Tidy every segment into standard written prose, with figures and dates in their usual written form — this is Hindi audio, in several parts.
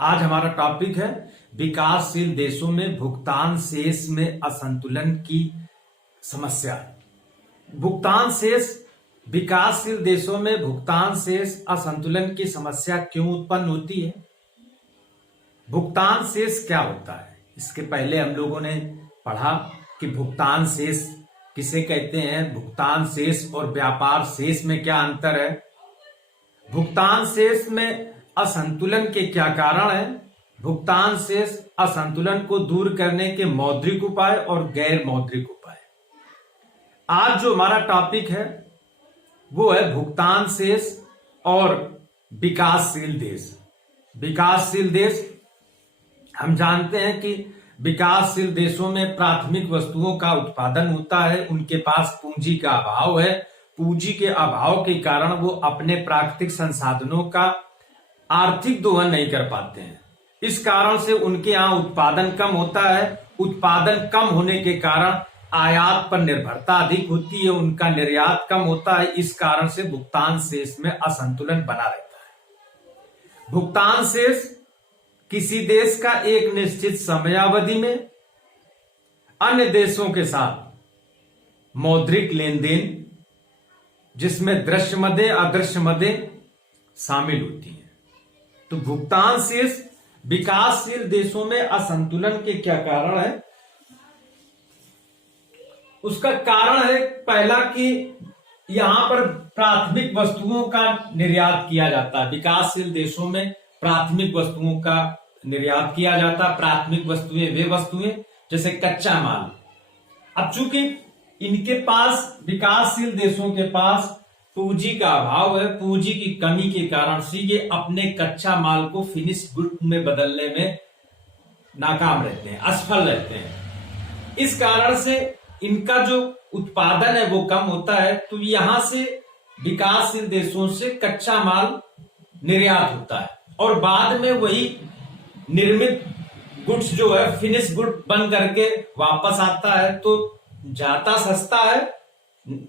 आज हमारा टॉपिक है विकासशील देशों में भुगतान शेष में असंतुलन की समस्या। भुगतान शेष विकासशील देशों में भुगतान शेष असंतुलन की समस्या क्यों उत्पन्न होती है? भुगतान शेष क्या होता है? इसके पहले हम लोगों ने पढ़ा कि भुगतान शेष किसे कहते हैं, भुगतान शेष और व्यापार शेष में क्या अंतर है, भुगतान शेष में असंतुलन के क्या कारण है, भुगतान शेष असंतुलन को दूर करने के मौद्रिक उपाय और गैर मौद्रिक उपाय। आज जो हमारा टॉपिक है वो है भुगतान शेष और विकासशील देश। विकासशील देश, हम जानते हैं कि विकासशील देशों में प्राथमिक वस्तुओं का उत्पादन होता है, उनके पास पूंजी का अभाव है। पूंजी के अभाव के कारण वो अपने प्राकृतिक संसाधनों का आर्थिक दोहन नहीं कर पाते हैं। इस कारण से उनके यहाँ उत्पादन कम होता है। उत्पादन कम होने के कारण आयात पर निर्भरता अधिक होती है, उनका निर्यात कम होता है। इस कारण से भुगतान शेष में असंतुलन बना रहता है। भुगतान शेष किसी देश का एक निश्चित समयावधि में अन्य देशों के साथ मौद्रिक लेन देन, जिसमें दृश्य मदें अदृश्य मदें शामिल होती हैं। तो भुगतान शेष विकासशील देशों में असंतुलन के क्या कारण है? उसका कारण है पहला कि यहां पर प्राथमिक वस्तुओं का निर्यात किया जाता है। विकासशील देशों में प्राथमिक वस्तुओं का निर्यात किया जाता है। प्राथमिक वस्तुएं वे वस्तुएं जैसे कच्चा माल। अब चूंकि इनके पास, विकासशील देशों के पास पूंजी का अभाव है, पूंजी की कमी के कारण से ये अपने कच्चा माल को फिनिश गुड में बदलने में नाकाम रहते हैं, असफल रहते हैं। इस कारण से इनका जो उत्पादन है वो कम होता है। तो यहां से विकासशील देशों से कच्चा माल निर्यात होता है और बाद में वही निर्मित गुड्स जो है फिनिश गुड बन करके वापस आता है। तो जाता सस्ता है,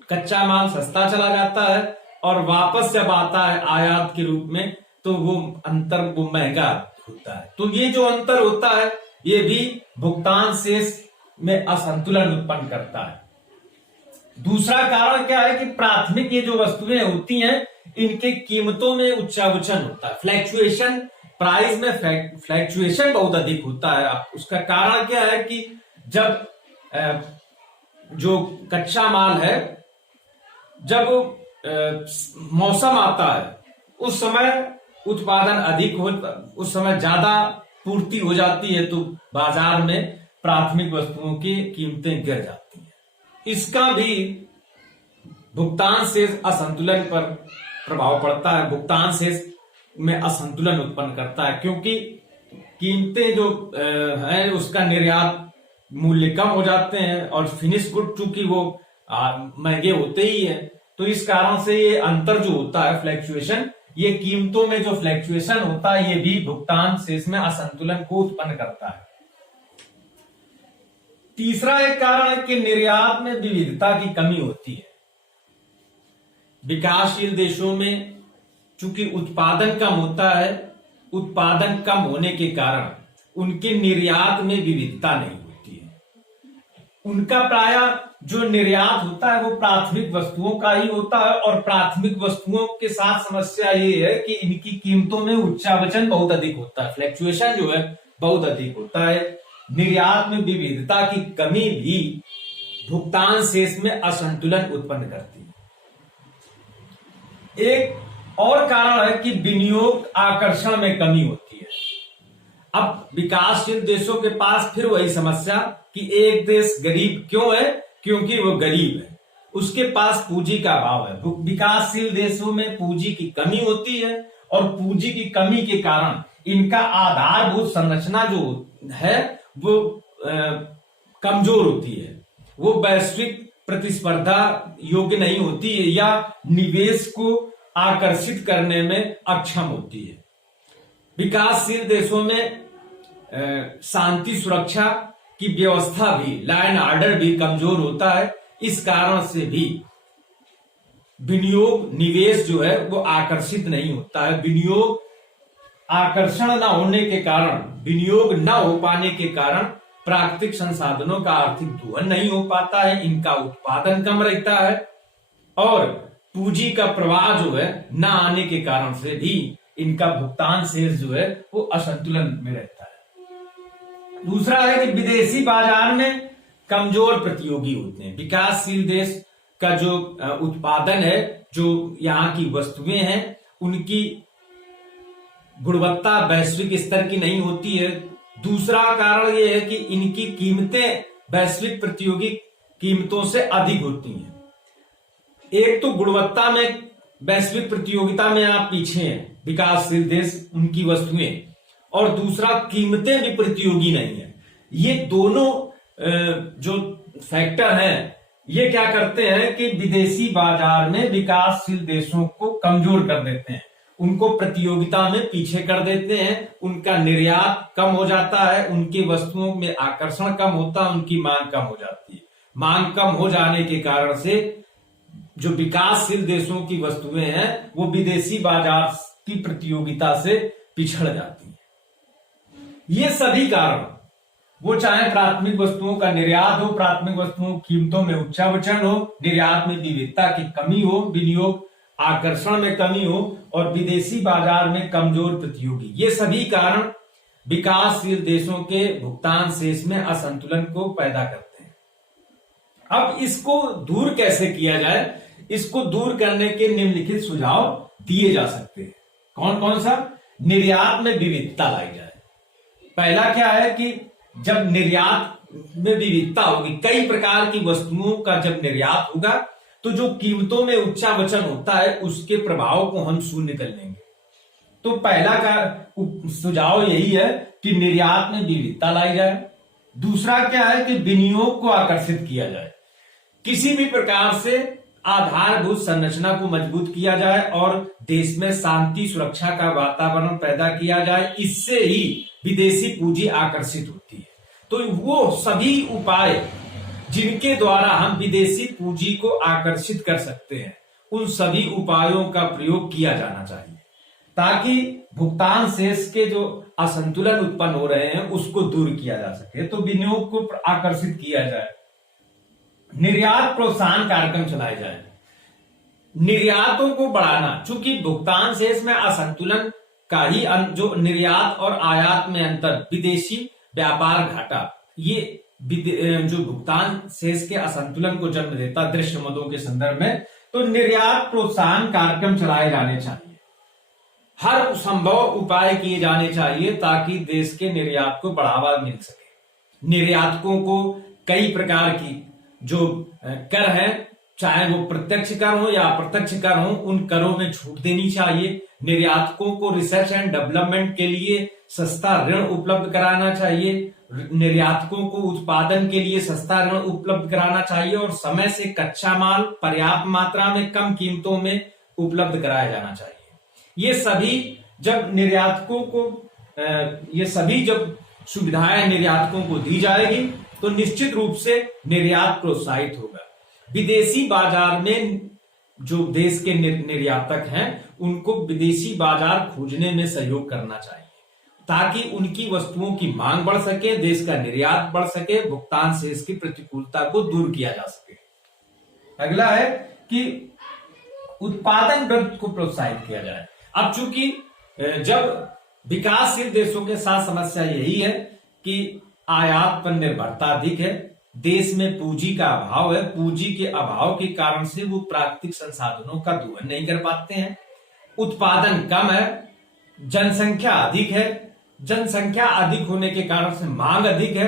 कच्चा माल सस्ता चला जाता है और वापस जब आता है आयात के रूप में तो वो अंतर वो महंगा होता है। तो ये जो अंतर होता है ये भी भुगतान शेष में असंतुलन उत्पन्न करता है। दूसरा कारण क्या है कि प्राथमिक ये जो वस्तुएं होती हैं इनके कीमतों में उच्चावचन होता है। फ्लैक्चुएशन, प्राइस में फ्लैक्चुएशन बहुत अधिक होता है। उसका कारण क्या है कि जब जो कच्चा माल है, जब मौसम आता है उस समय उत्पादन अधिक हो, उस समय ज्यादा पूर्ति हो जाती है तो बाजार में प्राथमिक वस्तुओं की कीमतें गिर जाती हैं। इसका भी भुगतान शेष असंतुलन पर प्रभाव पड़ता है। भुगतान शेष में असंतुलन उत्पन्न करता है क्योंकि कीमतें जो है उसका निर्यात मूल्य कम हो जाते हैं और फिनिश गुड चूंकि वो महंगे होते ही है। तो इस कारण से ये अंतर जो होता है, फ्लैक्चुएशन, ये कीमतों में जो फ्लैक्चुएशन होता है ये भी भुगतान शेष में असंतुलन को उत्पन्न करता है। तीसरा एक कारण है कि निर्यात में विविधता की कमी होती है। विकासशील देशों में चूंकि उत्पादन कम होता है, उत्पादन कम होने के कारण उनके निर्यात में विविधता नहीं होती है। उनका प्रायः जो निर्यात होता है वो प्राथमिक वस्तुओं का ही होता है और प्राथमिक वस्तुओं के साथ समस्या ये है कि इनकी कीमतों में उच्चावचन बहुत अधिक होता है, फ्लैक्चुएशन जो है बहुत अधिक होता है। निर्यात में विविधता की कमी भी भुगतान शेष में असंतुलन उत्पन्न करती है। एक और कारण है कि विनियोग आकर्षण में कमी होती है। अब विकासशील देशों के पास फिर वही समस्या कि एक देश गरीब क्यों है? क्योंकि वो गरीब है, उसके पास पूंजी का अभाव है। विकासशील देशों में पूंजी की कमी होती है और पूंजी की कमी के कारण इनका आधारभूत संरचना जो है वो कमजोर होती है, वो वैश्विक प्रतिस्पर्धा योग्य नहीं होती है या निवेश को आकर्षित करने में अक्षम होती है। विकासशील देशों में शांति सुरक्षा की व्यवस्था भी, लॉ एंड ऑर्डर भी कमजोर होता है। इस कारण से भी विनियोग, निवेश जो है वो आकर्षित नहीं होता है। विनियोग आकर्षण न होने के कारण, विनियोग न हो पाने के कारण प्राकृतिक संसाधनों का आर्थिक दोहन नहीं हो पाता है, इनका उत्पादन कम रहता है और पूंजी का प्रवाह जो है न आने के कारण से भी इनका भुगतान शेष जो है वो असंतुलन में रहता है। दूसरा है कि विदेशी बाजार में कमजोर प्रतियोगी होते हैं। विकासशील देश का जो उत्पादन है, जो यहाँ की वस्तुएं हैं, उनकी गुणवत्ता वैश्विक स्तर की नहीं होती है। दूसरा कारण यह है कि इनकी कीमतें वैश्विक प्रतियोगी कीमतों से अधिक होती हैं। एक तो गुणवत्ता में वैश्विक प्रतियोगिता में आप पीछे हैं, विकासशील देश, उनकी वस्तुएं, और दूसरा कीमतें भी प्रतियोगी नहीं है। ये दोनों जो फैक्टर हैं, ये क्या करते हैं कि विदेशी बाजार में विकासशील देशों को कमजोर कर देते हैं, उनको प्रतियोगिता में पीछे कर देते हैं, उनका निर्यात कम हो जाता है, उनकी वस्तुओं में आकर्षण कम होता है, उनकी मांग कम हो जाती है। मांग कम हो जाने के कारण से जो विकासशील देशों की वस्तुएं हैं वो विदेशी बाजार की प्रतियोगिता से पिछड़ जाती हैं। ये सभी कारण, वो चाहे प्राथमिक वस्तुओं का निर्यात हो, प्राथमिक वस्तुओं की कीमतों में उच्चावचन हो, निर्यात में विविधता की कमी हो, विनियोग आकर्षण में कमी हो और विदेशी बाजार में कमजोर प्रतियोगी, ये सभी कारण विकासशील देशों के भुगतान शेष में असंतुलन को पैदा करते हैं। अब इसको दूर कैसे किया जाए? इसको दूर करने के निम्नलिखित सुझाव दिए जा सकते हैं। कौन कौन सा? निर्यात में विविधता लाई जाए। पहला क्या है कि जब निर्यात में विविधता होगी, कई प्रकार की वस्तुओं का जब निर्यात होगा तो जो कीमतों में उच्चावचन होता है उसके प्रभाव को हम शून्य कर लेंगे। तो पहला का सुझाव यही है कि निर्यात में विविधता लाई जाए। दूसरा क्या है कि विनियोग को आकर्षित किया जाए, किसी भी प्रकार से आधारभूत संरचना को मजबूत किया जाए और देश में शांति सुरक्षा का वातावरण पैदा किया जाए, इससे ही विदेशी पूंजी आकर्षित होती है। तो वो सभी उपाय जिनके द्वारा हम विदेशी पूंजी को आकर्षित कर सकते हैं, उन सभी उपायों का प्रयोग किया जाना चाहिए ताकि भुगतान शेष के जो असंतुलन उत्पन्न हो रहे हैं उसको दूर किया जा सके। तो विनियोग को आकर्षित किया जाए, निर्यात प्रोत्साहन कार्यक्रम चलाए जाए, निर्यातों को बढ़ाना, चूंकि भुगतान शेष में असंतुलन का ही जो निर्यात और आयात में अंतर, विदेशी व्यापार घाटा, ये जो भुगतान शेष के असंतुलन को जन्म देता दृश्य मदों के संदर्भ में। तो निर्यात प्रोत्साहन कार्यक्रम चलाए जाने चाहिए, हर संभव उपाय किए जाने चाहिए ताकि देश के निर्यात को बढ़ावा मिल सके। निर्यातकों को कई प्रकार की जो कर है, चाहे वो प्रत्यक्ष कर हो या अप्रत्यक्ष कर हो, उन करों में छूट देनी चाहिए। निर्यातकों को रिसर्च एंड डेवलपमेंट के लिए सस्ता ऋण उपलब्ध कराना चाहिए, निर्यातकों को उत्पादन के लिए सस्ता ऋण उपलब्ध कराना चाहिए और समय से कच्चा माल पर्याप्त मात्रा में कम कीमतों में उपलब्ध कराया जाना चाहिए। ये सभी जब निर्यातकों को ये सभी जब सुविधाएं निर्यातकों को दी जाएगी तो निश्चित रूप से निर्यात प्रोत्साहित होगा। विदेशी बाजार में जो देश के निर्यातक हैं उनको विदेशी बाजार खोजने में सहयोग करना चाहिए ताकि उनकी वस्तुओं की मांग बढ़ सके, देश का निर्यात बढ़ सके, भुगतान शेष की प्रतिकूलता को दूर किया जा सके। अगला है कि उत्पादन वृद्धि को प्रोत्साहित किया जाए। अब चूंकि जब विकासशील देशों के साथ समस्या यही है कि आयात पर निर्भरता अधिक है, देश में पूंजी का अभाव है, पूंजी के अभाव के कारण से वो प्राकृतिक संसाधनों का दोहन नहीं कर पाते हैं, उत्पादन कम है, जनसंख्या अधिक है, जनसंख्या अधिक होने के कारण से मांग अधिक है।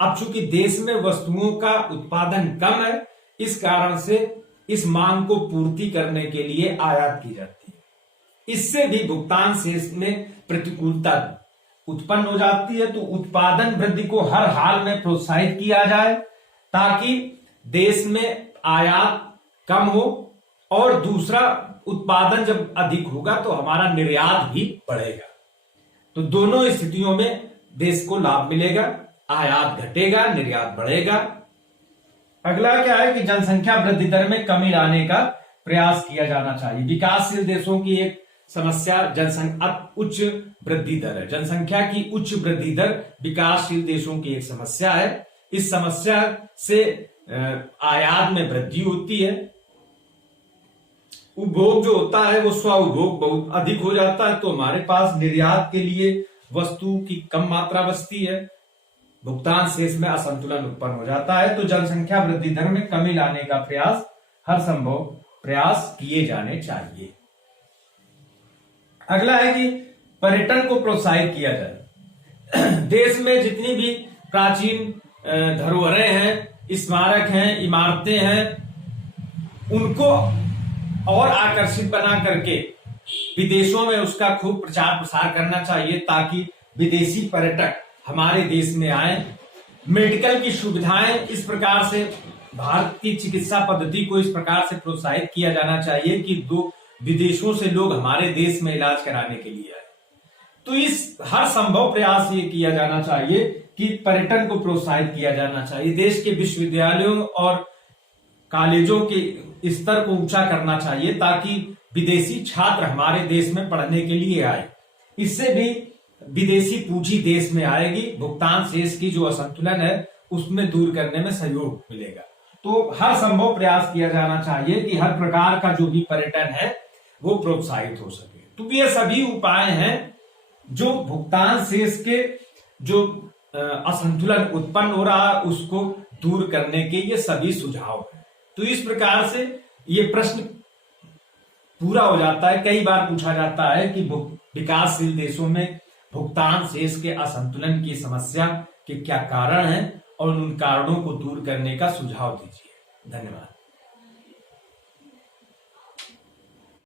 अब चूंकि देश में वस्तुओं का उत्पादन कम है, इस कारण से इस मांग को पूर्ति करने के लिए आयात की जाती है, इससे भी भुगतान शेष में प्रतिकूलता उत्पन्न हो जाती है। तो उत्पादन वृद्धि को हर हाल में प्रोत्साहित किया जाए ताकि देश में आयात कम हो और दूसरा उत्पादन जब अधिक होगा तो हमारा निर्यात भी बढ़ेगा। तो दोनों स्थितियों में देश को लाभ मिलेगा, आयात घटेगा, निर्यात बढ़ेगा। अगला क्या है कि जनसंख्या वृद्धि दर में कमी लाने का प्रयास किया जाना चाहिए। विकासशील देशों की एक समस्या जनसंख्या उच्च वृद्धि दर है। जनसंख्या की उच्च वृद्धि दर विकासशील देशों की एक समस्या है। इस समस्या से आयात में वृद्धि होती है, उपभोग जो होता है वो स्व उपभोग बहुत अधिक हो जाता है, तो हमारे पास निर्यात के लिए वस्तु की कम मात्रा बचती है, भुगतान शेष में असंतुलन उत्पन्न हो जाता है। तो जनसंख्या वृद्धि दर में कमी लाने का प्रयास, हर संभव प्रयास किए जाने चाहिए। अगला है कि पर्यटन को प्रोत्साहित किया जाए। देश में जितनी भी प्राचीन धरोहरें हैं, स्मारक हैं, इमारतें हैं, उनको और आकर्षित बना करके विदेशों में उसका खूब प्रचार प्रसार करना चाहिए, ताकि विदेशी पर्यटक हमारे देश में आए। मेडिकल की सुविधाएं इस प्रकार से, भारत की चिकित्सा पद्धति को इस प्रकार से प्रोत्साहित किया जाना चाहिए कि विदेशों से लोग हमारे देश में इलाज कराने के लिए आए। तो इस हर संभव प्रयास ये किया जाना चाहिए कि पर्यटन को प्रोत्साहित किया जाना चाहिए। देश के विश्वविद्यालयों और कॉलेजों के स्तर को ऊंचा करना चाहिए, ताकि विदेशी छात्र हमारे देश में पढ़ने के लिए आए। इससे भी विदेशी पूंजी देश में आएगी, भुगतान शेष की जो असंतुलन है उसमें दूर करने में सहयोग मिलेगा। तो हर संभव प्रयास किया जाना चाहिए कि हर प्रकार का जो भी पर्यटन है वो प्रोत्साहित हो सके। तो ये सभी उपाय हैं जो भुगतान शेष के जो असंतुलन उत्पन्न हो रहा है उसको दूर करने के ये सभी सुझाव हैं। तो इस प्रकार से ये प्रश्न पूरा हो जाता है। कई बार पूछा जाता है कि विकासशील देशों में भुगतान शेष के असंतुलन की समस्या के क्या कारण हैं और उन कारणों को दूर करने का सुझाव दीजिए। धन्यवाद।